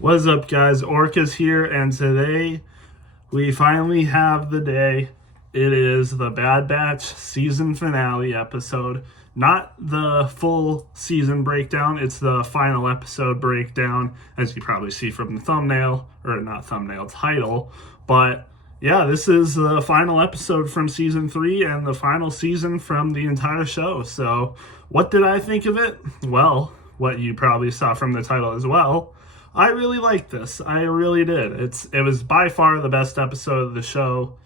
What's up, guys? Orca's here, and today we finally have the day. It is the Bad Batch season finale episode. Not the full season breakdown, it's the final episode breakdown, as you probably see from the thumbnail, or not thumbnail, title. But yeah, this is the final episode from season 3 and the final season from the entire show. So, what did I think of it? Well, what you probably saw from the title as well. I really liked this. I really did. It was by far the best episode of the show.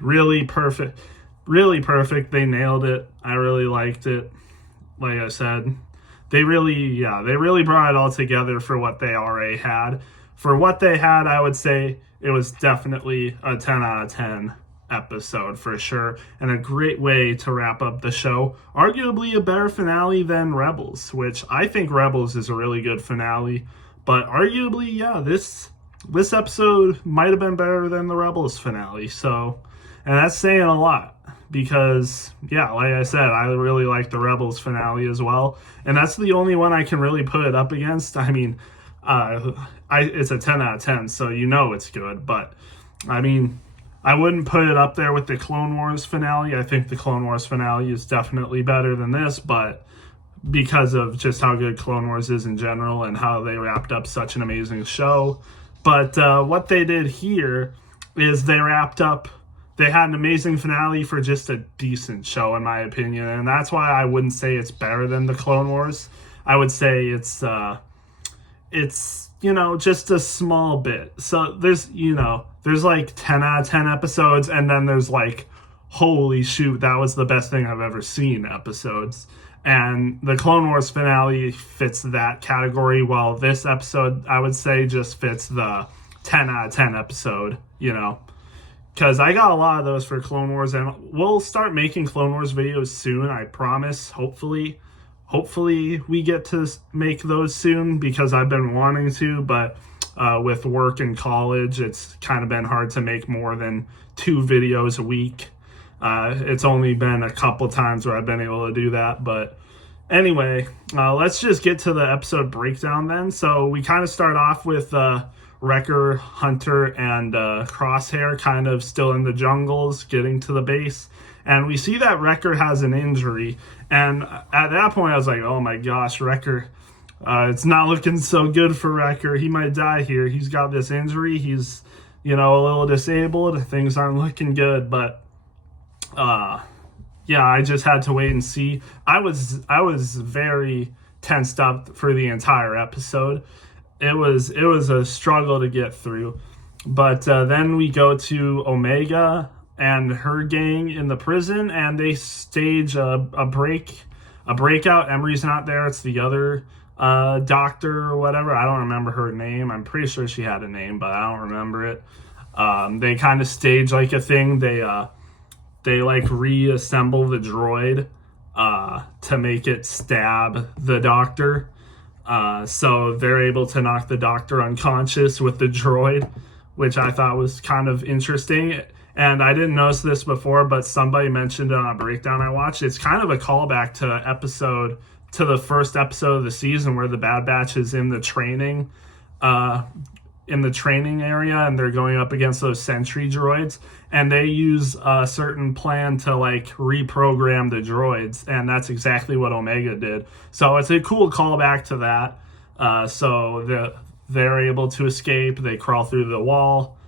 Really perfect. Really perfect. They nailed it. I really liked it. Like I said, they really brought it all together for what they already had. For what they had, I would say it was definitely a 10 out of 10 episode for sure, and a great way to wrap up the show. Arguably a better finale than Rebels, which I think Rebels is a really good finale, but arguably, yeah, this episode might have been better than the Rebels finale. So, and that's saying a lot, because yeah, like I said, I really like the Rebels finale as well, and that's the only one I can really put it up against. I mean, it's a 10 out of 10, so you know it's good, but I mean, I wouldn't put it up there with the Clone Wars finale. I think the Clone Wars finale is definitely better than this, but because of just how good Clone Wars is in general and how they wrapped up such an amazing show. But what they did here is they had an amazing finale for just a decent show, in my opinion, and that's why I wouldn't say it's better than the Clone Wars. I would say it's just a small bit. So there's like 10 out of 10 episodes, and then there's like, holy shoot, that was the best thing I've ever seen episodes. And the Clone Wars finale fits that category, while this episode, I would say, just fits the 10 out of 10 episode, because I got a lot of those for Clone Wars, and we'll start making Clone Wars videos soon, I promise. Hopefully we get to make those soon, because I've been wanting to, but with work and college, it's kind of been hard to make more than 2 videos a week. It's only been a couple times where I've been able to do that, but anyway, let's just get to the episode breakdown then. So we kind of start off with Wrecker, Hunter, and Crosshair kind of still in the jungles, getting to the base. And we see that Wrecker has an injury. And at that point, I was like, oh my gosh, Wrecker, it's not looking so good for Wrecker. He might die here. He's got this injury. He's, a little disabled. Things aren't looking good. But, yeah, I just had to wait and see. I was very tensed up for the entire episode. It was a struggle to get through. But then we go to Omega and her gang in the prison, and they stage a breakout. Emery's not there. It's the other doctor or whatever. I don't remember her name. I'm pretty sure she had a name, but I don't remember it. They kind of stage like a thing. They like reassemble the droid to make it stab the doctor. So they're able to knock the doctor unconscious with the droid, which I thought was kind of interesting. And I didn't notice this before, but somebody mentioned it on a breakdown I watched. It's kind of a callback to the first episode of the season, where the Bad Batch is in the training area, and they're going up against those sentry droids, and they use a certain plan to like reprogram the droids, and that's exactly what Omega did. So it's a cool callback to that. So they're able to escape. They crawl through the wall,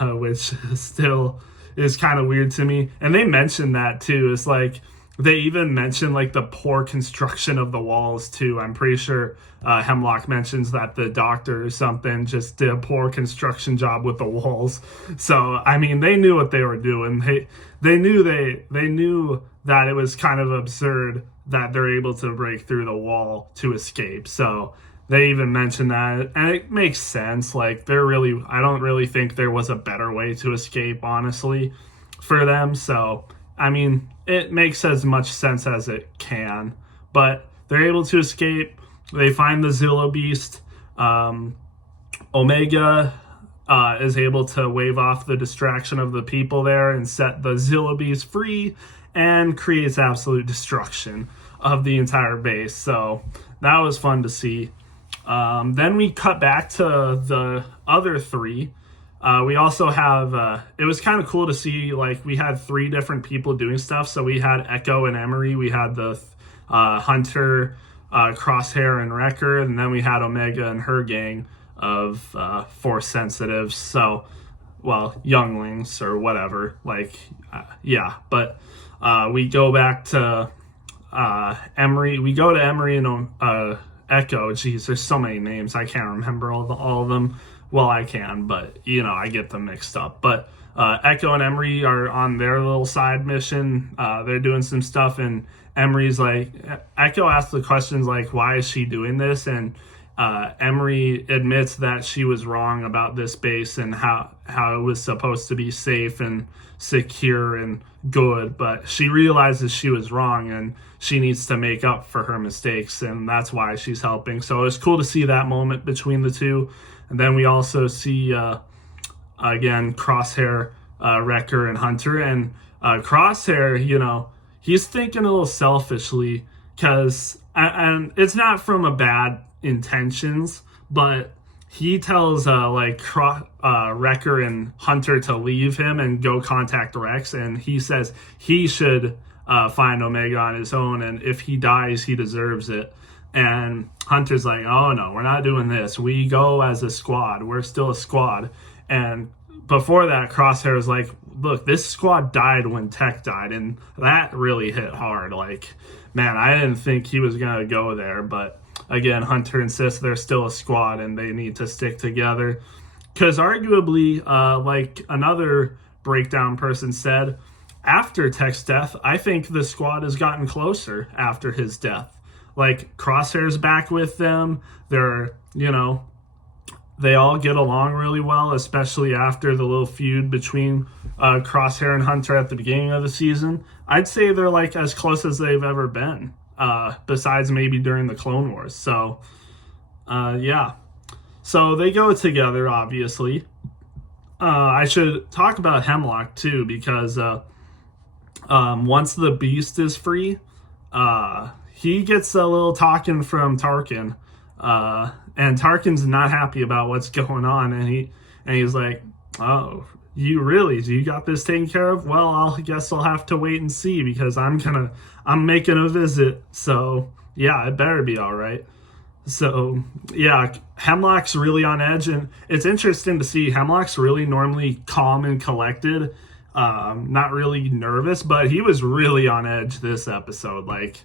which still is kind of weird to me. And they mentioned that too. It's like they even mentioned like the poor construction of the walls too. I'm pretty sure Hemlock mentions that the doctor or something just did a poor construction job with the walls. So I mean, they knew what they were doing. They knew that it was kind of absurd that they're able to break through the wall to escape. So they even mentioned that, and it makes sense. Like, I don't really think there was a better way to escape, honestly, for them. So, I mean, it makes as much sense as it can. But they're able to escape. They find the Zillo Beast. Omega is able to wave off the distraction of the people there and set the Zillo Beast free, and creates absolute destruction of the entire base. So that was fun to see. Then we cut back to the other three. We also have, it was kind of cool to see, like, we had three different people doing stuff. So we had Echo and Emery, we had the Hunter, Crosshair, and Wrecker, and then we had Omega and her gang of Force sensitives. So, well, younglings or whatever. Like, yeah. But we go back to Emery. We go to Emery and Echo. Geez, there's so many names. I can't remember all of them. Well, I can, but, you know, I get them mixed up. But Echo and Emery are on their little side mission. They're doing some stuff, and Emery's like, Echo asks the questions like, why is she doing this? And Emery admits that she was wrong about this base and how it was supposed to be safe and secure and good, but she realizes she was wrong and she needs to make up for her mistakes, and that's why she's helping. So it's cool to see that moment between the two. And then we also see, again, Crosshair, Wrecker, and Hunter. And Crosshair, you know, he's thinking a little selfishly because, and it's not from a bad intentions, but he tells Wrecker and Hunter to leave him and go contact Rex, and he says he should find Omega on his own, and if he dies, he deserves it. And Hunter's like, oh no, we're not doing this. We go as a squad. We're still a squad. And before that, Crosshair was like, look, this squad died when Tech died, and that really hit hard. Like, man, I didn't think he was going to go there, but again, Hunter insists they're still a squad and they need to stick together. Because arguably, like another breakdown person said, after Tech's death, I think the squad has gotten closer after his death. Like, Crosshair's back with them. They're, you know, they all get along really well, especially after the little feud between Crosshair and Hunter at the beginning of the season. I'd say they're like as close as they've ever been, besides maybe during the Clone Wars. So, yeah. So they go together, obviously. I should talk about Hemlock, too, because once the Beast is free, he gets a little talking from Tarkin, and Tarkin's not happy about what's going on, and he's like, "Oh, you got this taken care of? Well, I guess I'll have to wait and see because I'm making a visit, so yeah, it better be all right." So yeah, Hemlock's really on edge, and it's interesting to see Hemlock's really normally calm and collected, not really nervous, but he was really on edge this episode. Like,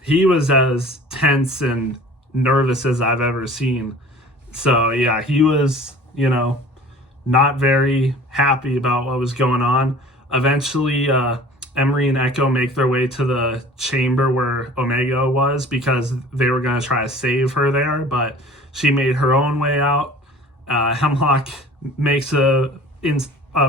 he was as tense and nervous as I've ever seen. So yeah, he was, you know, not very happy about what was going on. Eventually, Emery and Echo make their way to the chamber where Omega was because they were going to try to save her there, but she made her own way out. Hemlock makes a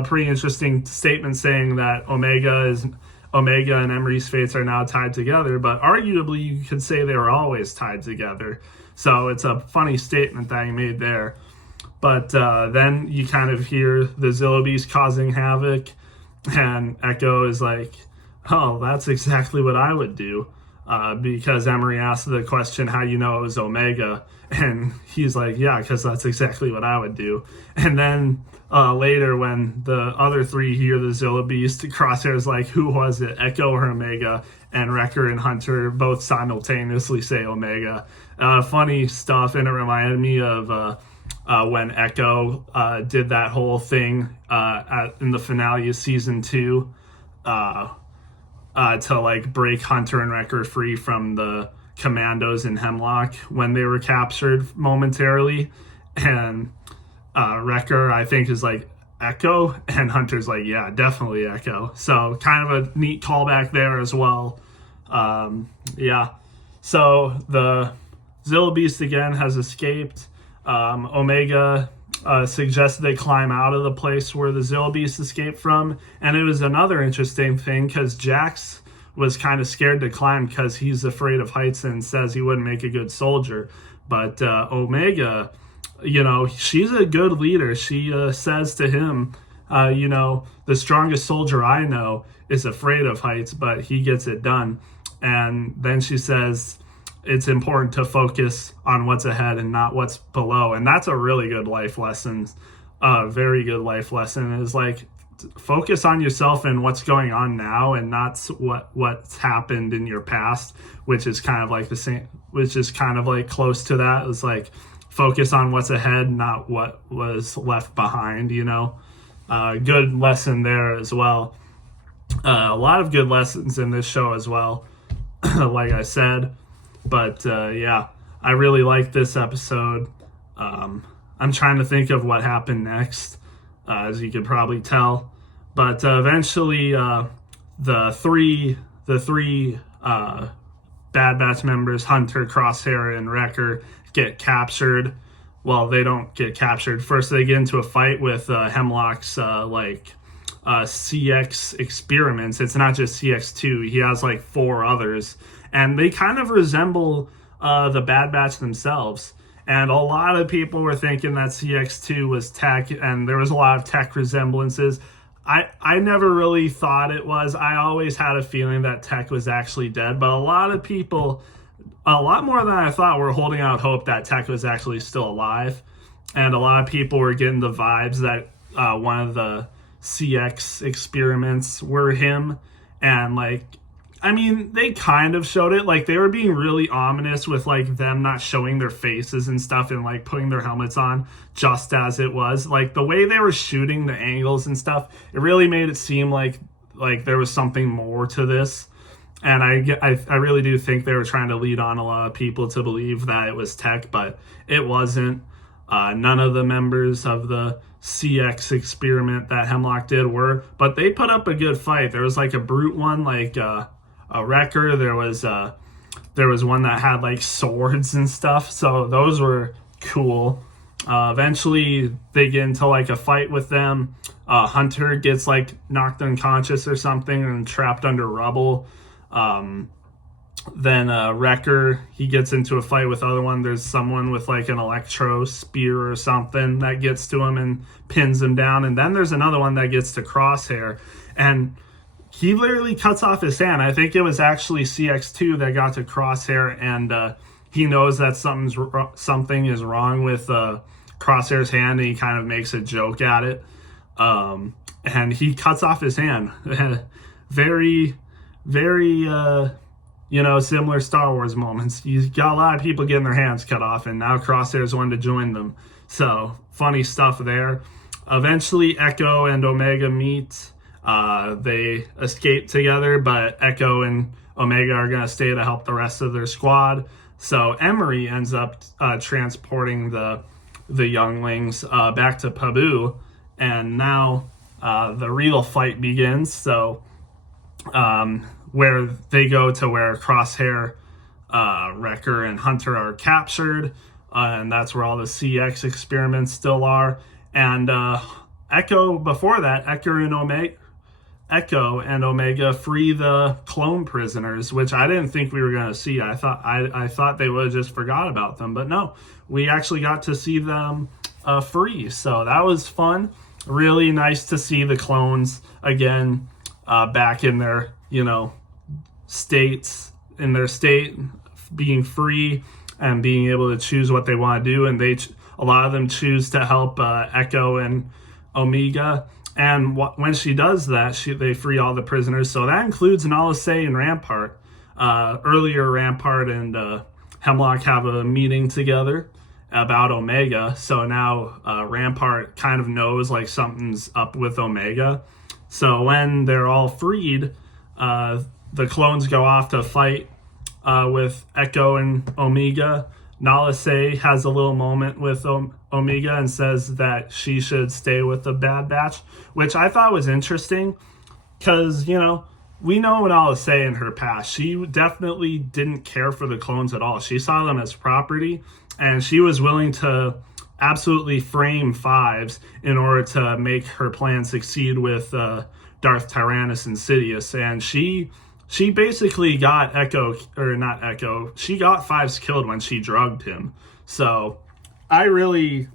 pretty interesting statement saying that Omega and Emery's fates are now tied together, but arguably you could say they were always tied together. So it's a funny statement that he made there. But then you kind of hear the Zillo Beast causing havoc, and Echo is like, oh, that's exactly what I would do. Because Emery asked the question, how you know it was Omega? And he's like, yeah, because that's exactly what I would do. And then later when the other three hear the Zillo Beast, Crosshair's like, who was it, Echo or Omega? And Wrecker and Hunter both simultaneously say Omega. Funny stuff, and it reminded me of when Echo did that whole thing in the finale of season 2 to like break Hunter and Wrecker free from the commandos in Hemlock when they were captured momentarily. And Wrecker, I think, is like, Echo? And Hunter's like, yeah, definitely Echo. So kind of a neat callback there as well. Yeah. So the Zillo Beast again has escaped. Omega suggested they climb out of the place where the Zillo Beast escaped from. And it was another interesting thing because Jax was kind of scared to climb because he's afraid of heights and says he wouldn't make a good soldier. But Omega, you know, she's a good leader. She says to him, you know, the strongest soldier I know is afraid of heights, but he gets it done. And then she says, it's important to focus on what's ahead and not what's below. And that's a really good life lesson. Very good life lesson is like, focus on yourself and what's going on now, and not what's happened in your past, which is kind of like the same, which is kind of like close to that. It's like, focus on what's ahead, not what was left behind, you know. Good lesson there as well. A lot of good lessons in this show as well, like I said. But yeah, I really like this episode. I'm trying to think of what happened next, as you could probably tell. But eventually, the three Bad Batch members, Hunter, Crosshair, and Wrecker, get captured. Well, they don't get captured. First, they get into a fight with Hemlock's CX experiments. It's not just CX2. He has like 4 others. And they kind of resemble the Bad Batch themselves. And a lot of people were thinking that CX2 was Tech, and there was a lot of Tech resemblances. I never really thought it was. I always had a feeling that Tech was actually dead. But a lot of people, a lot more than I thought, were holding out hope that Tech was actually still alive. And a lot of people were getting the vibes that one of the CX experiments were him. And like, I mean, they kind of showed it. Like, they were being really ominous with like them not showing their faces and stuff, and like putting their helmets on just as it was. Like, the way they were shooting the angles and stuff, it really made it seem like there was something more to this. And I really do think they were trying to lead on a lot of people to believe that it was Tech, but it wasn't. None of the members of the CX experiment that Hemlock did were, but they put up a good fight. There was like a brute one, like a Wrecker. There was one that had like swords and stuff, so those were cool. Eventually they get into like a fight with them. Hunter gets like knocked unconscious or something and trapped under rubble. Then Wrecker, he gets into a fight with other one. There's someone with like an electro spear or something that gets to him and pins him down. And then there's another one that gets to Crosshair, and he literally cuts off his hand. I think it was actually CX2 that got to Crosshair, and he knows that something is wrong with Crosshair's hand, and he kind of makes a joke at it. And he cuts off his hand. Very, very, similar Star Wars moments. You got a lot of people getting their hands cut off, and now Crosshair's one to join them. So, funny stuff there. Eventually, Echo and Omega meet. They escape together, but Echo and Omega are going to stay to help the rest of their squad. So Emery ends up transporting the younglings back to Pabu, and now the real fight begins. So where they go to where Crosshair, Wrecker, and Hunter are captured, and that's where all the CX experiments still are. And Echo, before that, Echo and Omega free the clone prisoners, which I didn't think we were going to see. I thought they would have just forgot about them, but no, we actually got to see them free. So that was fun. Really nice to see the clones again, back in their, states, in their state, being free and being able to choose what they want to do. And a lot of them choose to help Echo and Omega. And when she does that, they free all the prisoners. So that includes Nala Se and Rampart. Earlier, Rampart and Hemlock have a meeting together about Omega. So now Rampart kind of knows like something's up with Omega. So when they're all freed, the clones go off to fight with Echo and Omega. Nala Se has a little moment with Omega and says that she should stay with the Bad Batch, which I thought was interesting because, we know Nala Se in her past. She definitely didn't care for the clones at all. She saw them as property, and she was willing to absolutely frame Fives in order to make her plan succeed with Darth Tyrannus and Sidious. And she basically got she got Fives killed when she drugged him. So I really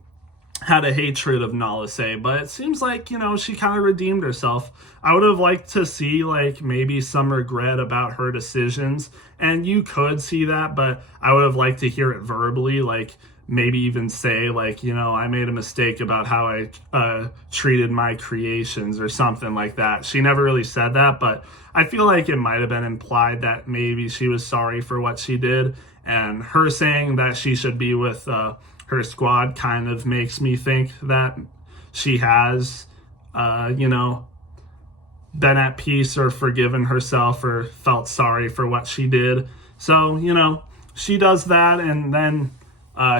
had a hatred of Nala Se, but it seems like, she kind of redeemed herself. I would have liked to see, like, maybe some regret about her decisions, and you could see that, but I would have liked to hear it verbally, like, maybe even say, like, I made a mistake about how I treated my creations or something like that. She never really said that, but I feel like it might have been implied that maybe she was sorry for what she did, and her saying that she should be with her squad kind of makes me think that she has, been at peace or forgiven herself or felt sorry for what she did. So, she does that, and then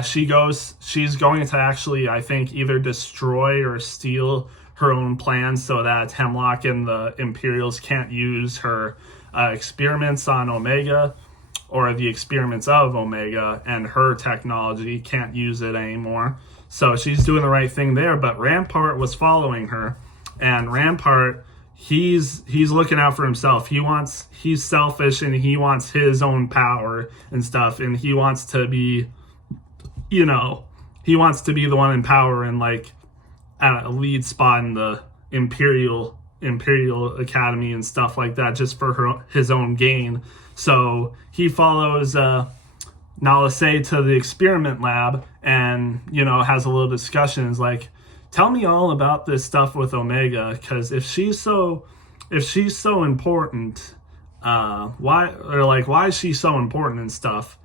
she's going to actually, I think, either destroy or steal her own plans so that Hemlock and the Imperials can't use her experiments on Omega, or the experiments of Omega, and her technology can't use it anymore. So she's doing the right thing there, but Rampart was following her, and Rampart, he's looking out for himself. He's selfish, and he wants his own power and stuff, and he wants to be, he wants to be the one in power and, like, at a lead spot in the Imperial Academy and stuff like that, just for his own gain. So he follows Nala Se to the experiment lab and, has a little discussion. Is like, tell me all about this stuff with Omega, because if she's so important, why is she so important and stuff?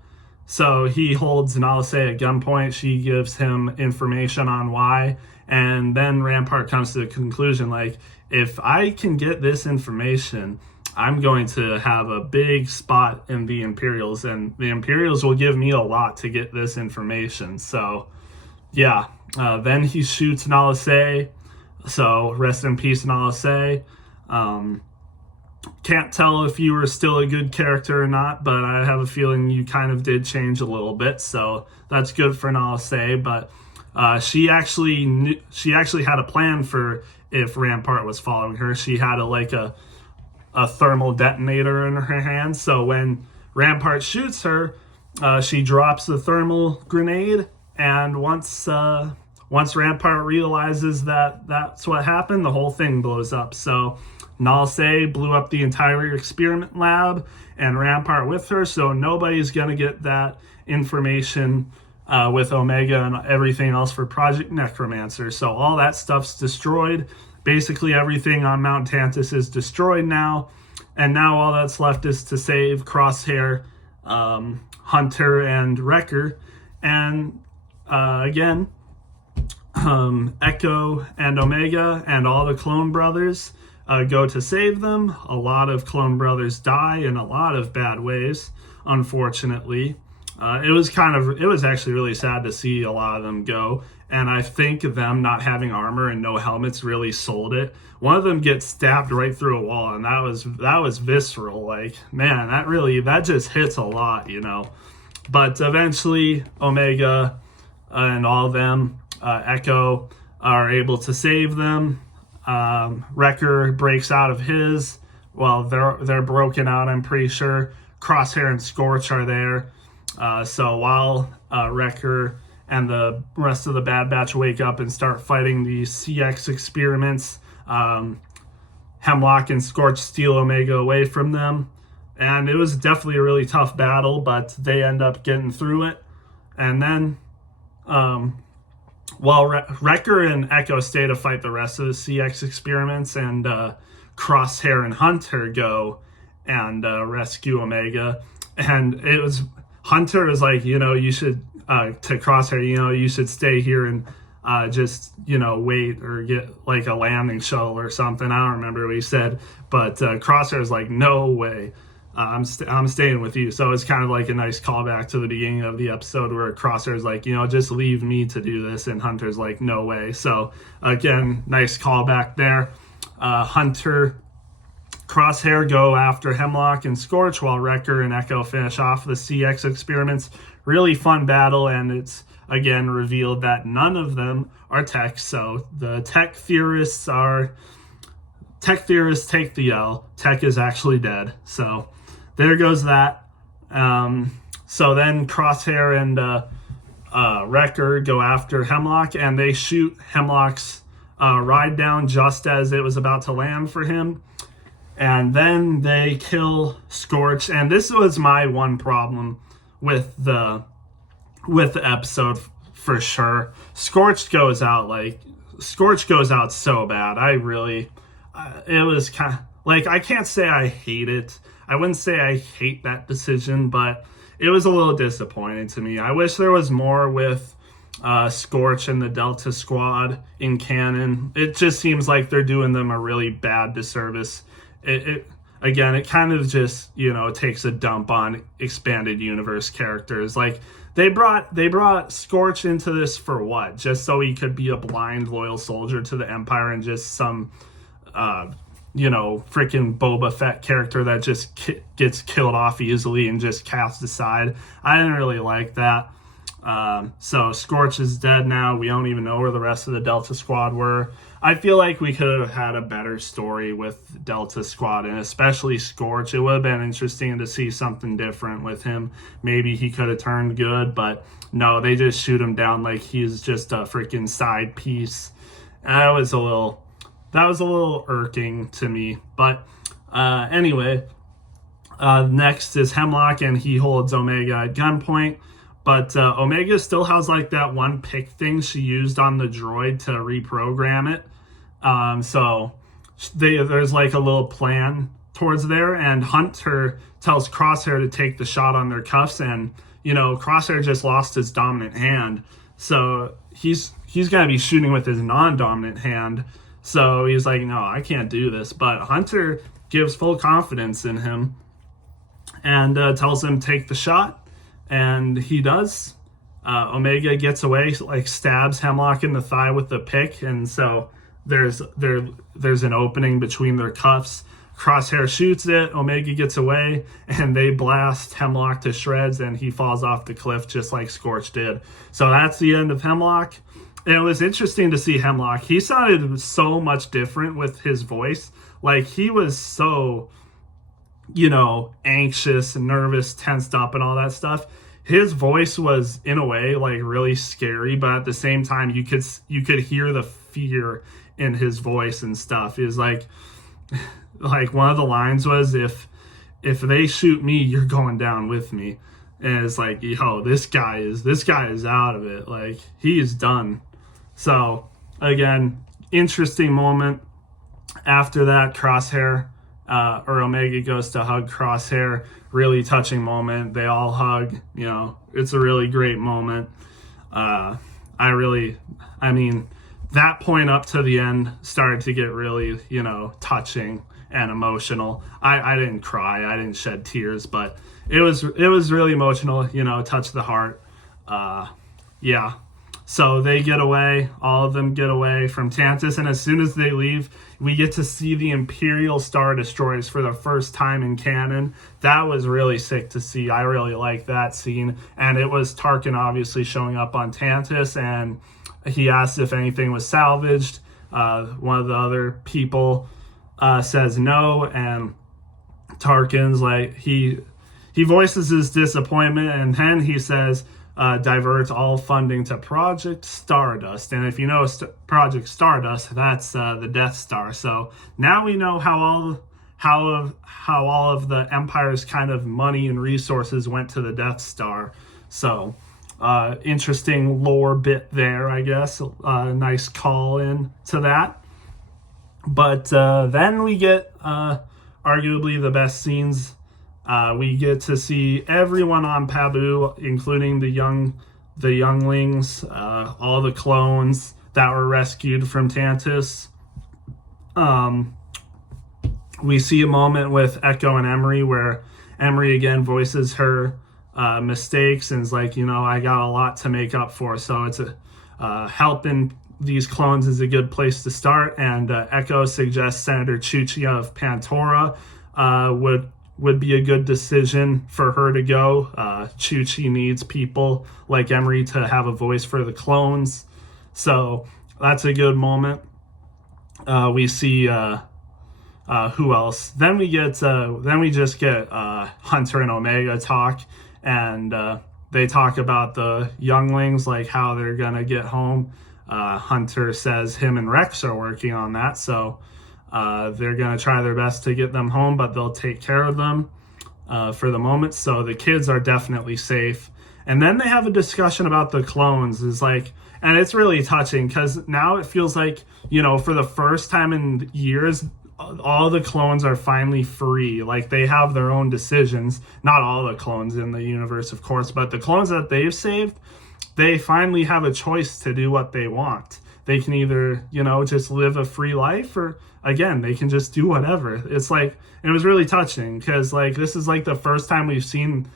So he holds Nala Se at gunpoint. She gives him information on why, and then Rampart comes to the conclusion, like, if I can get this information, I'm going to have a big spot in the Imperials, and the Imperials will give me a lot to get this information. So, yeah. Then he shoots Nala Se. So, rest in peace, Nala Se. Can't tell if you were still a good character or not, but I have a feeling you kind of did change a little bit. So, that's good for Nala Se. But she actually had a plan for if Rampart was following her. She had a thermal detonator in her hand. So when Rampart shoots her, she drops the thermal grenade, and once Rampart realizes that that's what happened, the whole thing blows up. So Nala Se blew up the entire experiment lab, and Rampart with her, so nobody's going to get that information with Omega and everything else for Project Necromancer. So all that stuff's destroyed. Basically everything on Mount Tantus is destroyed now, and now all that's left is to save Crosshair, Hunter, and Wrecker. And again, Echo and Omega and all the clone brothers go to save them. A lot of clone brothers die in a lot of bad ways, unfortunately. It was actually really sad to see a lot of them go, and I think them not having armor and no helmets really sold it. One of them gets stabbed right through a wall, and that was visceral. Like, man, that just hits a lot, But eventually, Omega and all of them, Echo, are able to save them. Wrecker breaks out of his. Well, they're broken out, I'm pretty sure. Crosshair and Scorch are there. So while Wrecker and the rest of the Bad Batch wake up and start fighting the CX experiments, Hemlock and Scorch steal Omega away from them. And it was definitely a really tough battle, but they end up getting through it. And then while Wrecker and Echo stay to fight the rest of the CX experiments, and Crosshair and Hunter go and rescue Omega. And it was... Hunter is like, you should, to Crosshair, you should stay here and just, wait or get like a landing shuttle or something. I don't remember what he said, but Crosshair is like, no way, I'm staying with you. So it's kind of like a nice callback to the beginning of the episode where Crosshair is like, just leave me to do this. And Hunter's like, no way. So again, nice callback there. Hunter, Crosshair go after Hemlock and Scorch while Wrecker and Echo finish off the CX experiments. Really fun battle, and it's again revealed that none of them are tech. So the tech theorists take the L. Tech is actually dead. So there goes that. So then Crosshair and Wrecker go after Hemlock, and they shoot Hemlock's ride down just as it was about to land for him. And then they kill Scorch, and this was my one problem with the episode for sure. Scorch goes out so bad. It was kind of like, I can't say I hate it. I wouldn't say I hate that decision, but it was a little disappointing to me. I wish there was more with Scorch and the Delta Squad in canon. It just seems like they're doing them a really bad disservice. It kind of just, takes a dump on expanded universe characters. Like, they brought Scorch into this for what? Just so he could be a blind loyal soldier to the Empire and just some freaking Boba Fett character that just gets killed off easily and just cast aside. I didn't really like that. So Scorch is dead now. We don't even know where the rest of the Delta Squad were. I feel like we could have had a better story with Delta Squad, and especially Scorch. It would have been interesting to see something different with him. Maybe he could have turned good, but no, they just shoot him down like he's just a freaking side piece. That was a little irking to me. But anyway, next is Hemlock, and he holds Omega at gunpoint. But Omega still has like that one pick thing she used on the droid to reprogram it. So there's like a little plan towards there, and Hunter tells Crosshair to take the shot on their cuffs, and Crosshair just lost his dominant hand, so he's gonna be shooting with his non-dominant hand. So he's like, no, I can't do this. But Hunter gives full confidence in him and tells him take the shot, and he does. Omega gets away, like stabs Hemlock in the thigh with the pick, and so there's an opening between their cuffs. Crosshair shoots it, Omega gets away, and they blast Hemlock to shreds, and he falls off the cliff just like Scorch did. So that's the end of Hemlock. And it was interesting to see Hemlock. He sounded so much different with his voice. Like, he was so, anxious and nervous, tensed up and all that stuff. His voice was, in a way, like, really scary, but at the same time, you could hear the fear in his voice and stuff. Is like one of the lines was, if they shoot me, you're going down with me. And it's like, this guy is out of it. Like, he is done. So again, interesting moment. After that, Crosshair or Omega goes to hug Crosshair. Really touching moment. They all hug. It's a really great moment. That point up to the end started to get really, touching and emotional. I didn't cry. I didn't shed tears, but it was really emotional, touched the heart. Yeah. So they get away. All of them get away from Tantus, and as soon as they leave, we get to see the Imperial Star Destroyers for the first time in canon. That was really sick to see. I really liked that scene, and it was Tarkin obviously showing up on Tantus, and he asked if anything was salvaged. One of the other people says no, and Tarkin's like, he voices his disappointment, and then he says, divert all funding to Project Stardust. And if you know Project Stardust, that's the Death Star. So now we know how all of the Empire's kind of money and resources went to the Death Star. So interesting lore bit there, I guess. Nice call in to that. But then we get arguably the best scenes. We get to see everyone on Pabu, including the younglings, all the clones that were rescued from Tantus. We see a moment with Echo and Emery where Emery again voices her mistakes and is like, I got a lot to make up for, so it's helping these clones is a good place to start. And Echo suggests Senator Chuchi of Pantora would be a good decision for her to go. Chuchi needs people like Emery to have a voice for the clones. So that's a good moment. We see who else? Then we just get Hunter and Omega talk, and they talk about the younglings, like how they're gonna get home. Hunter says him and Rex are working on that, so they're gonna try their best to get them home, but they'll take care of them for the moment. So the kids are definitely safe. And then they have a discussion about the clones. Is like, and it's really touching because now it feels like, you know, for the first time in years, all the clones are finally free. Like they have their own decisions. Not all the clones in the universe, of course, but the clones that they've saved, they finally have a choice to do what they want. They can either, you know, just live a free life, or again, they can just do whatever. It's like, it was really touching because like this is like the first time we've seen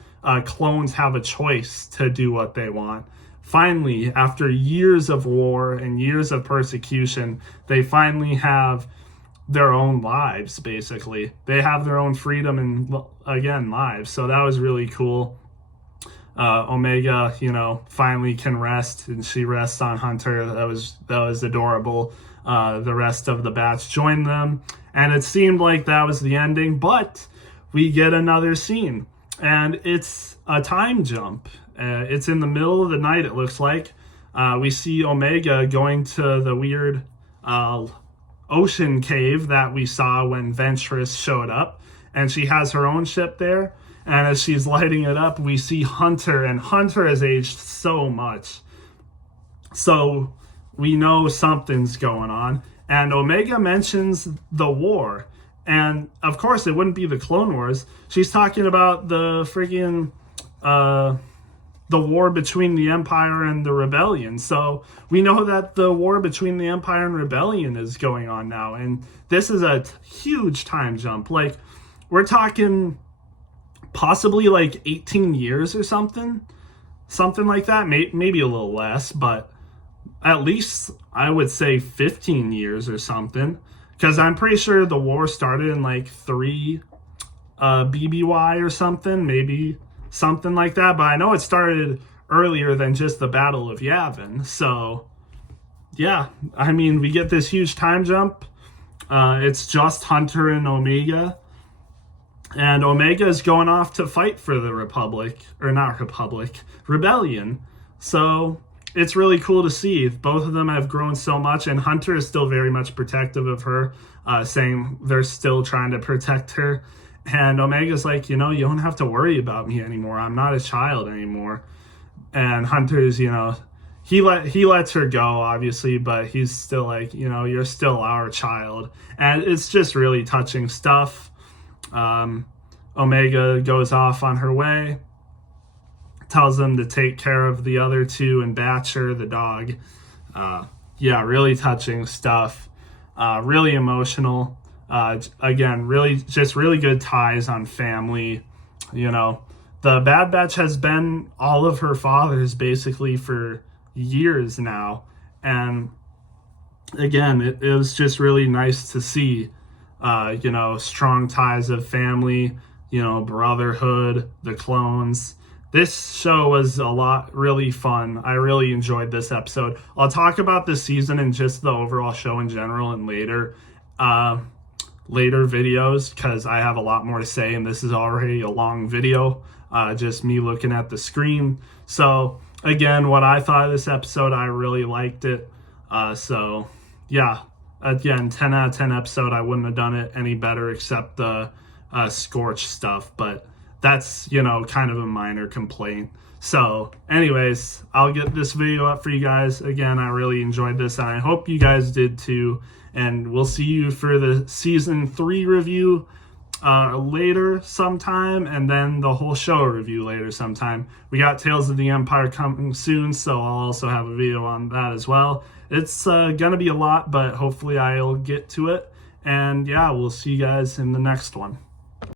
clones have a choice to do what they want. Finally, after years of war and years of persecution, they finally have their own lives, basically. They have their own freedom and, again, lives. So that was really cool. Omega, you know, finally can rest, and she rests on Hunter. That was adorable. The rest of the batch joined them, and it seemed like that was the ending, but we get another scene, and it's a time jump. It's in the middle of the night, it looks like. We see Omega going to the weird ocean cave that we saw when Ventress showed up, and she has her own ship there. And as she's lighting it up, we see Hunter, and Hunter has aged so much. So we know something's going on. And Omega mentions the war. And of course, it wouldn't be the Clone Wars. She's talking about the freaking the war between the Empire and the Rebellion. So we know that the war between the Empire and Rebellion is going on now. And this is a huge time jump. Like, we're talking possibly like 18 years or something like that. Maybe a little less, but at least I would say 15 years or something, because I'm pretty sure the war started in like 3 BBY or something, maybe something like that. But I know it started earlier than just the Battle of Yavin. So yeah, I mean, we get this huge time jump. It's just Hunter and Omega. And Omega is going off to fight for the Rebellion. So it's really cool to see. Both of them have grown so much, and Hunter is still very much protective of her, saying they're still trying to protect her. And Omega's like, you know, you don't have to worry about me anymore. I'm not a child anymore. And Hunter's, you know, he lets her go, obviously, but he's still like, you know, you're still our child. And it's just really touching stuff. Omega goes off on her way, tells them to take care of the other two and Batcher, the dog. Yeah, really touching stuff. Really emotional. Again, really good ties on family. You know, the Bad Batch has been all of her fathers basically for years now. And again, it was just really nice to see. You know, strong ties of family, you know, brotherhood, the clones. This show was a lot, really fun. I really enjoyed this episode. I'll talk about this season and just the overall show in general in later videos, because I have a lot more to say, and this is already a long video, just me looking at the screen. So again, what I thought of this episode, I really liked it. So yeah. Again, 10 out of 10 episode. I wouldn't have done it any better except the Scorch stuff, but that's, you know, kind of a minor complaint. So anyways, I'll get this video up for you guys. Again, I really enjoyed this, and I hope you guys did too. And we'll see you for the season 3 review later sometime, and then the whole show review later sometime. We got Tales of the Empire coming soon, so I'll also have a video on that as well. It's gonna be a lot, but hopefully I'll get to it. And yeah, we'll see you guys in the next one.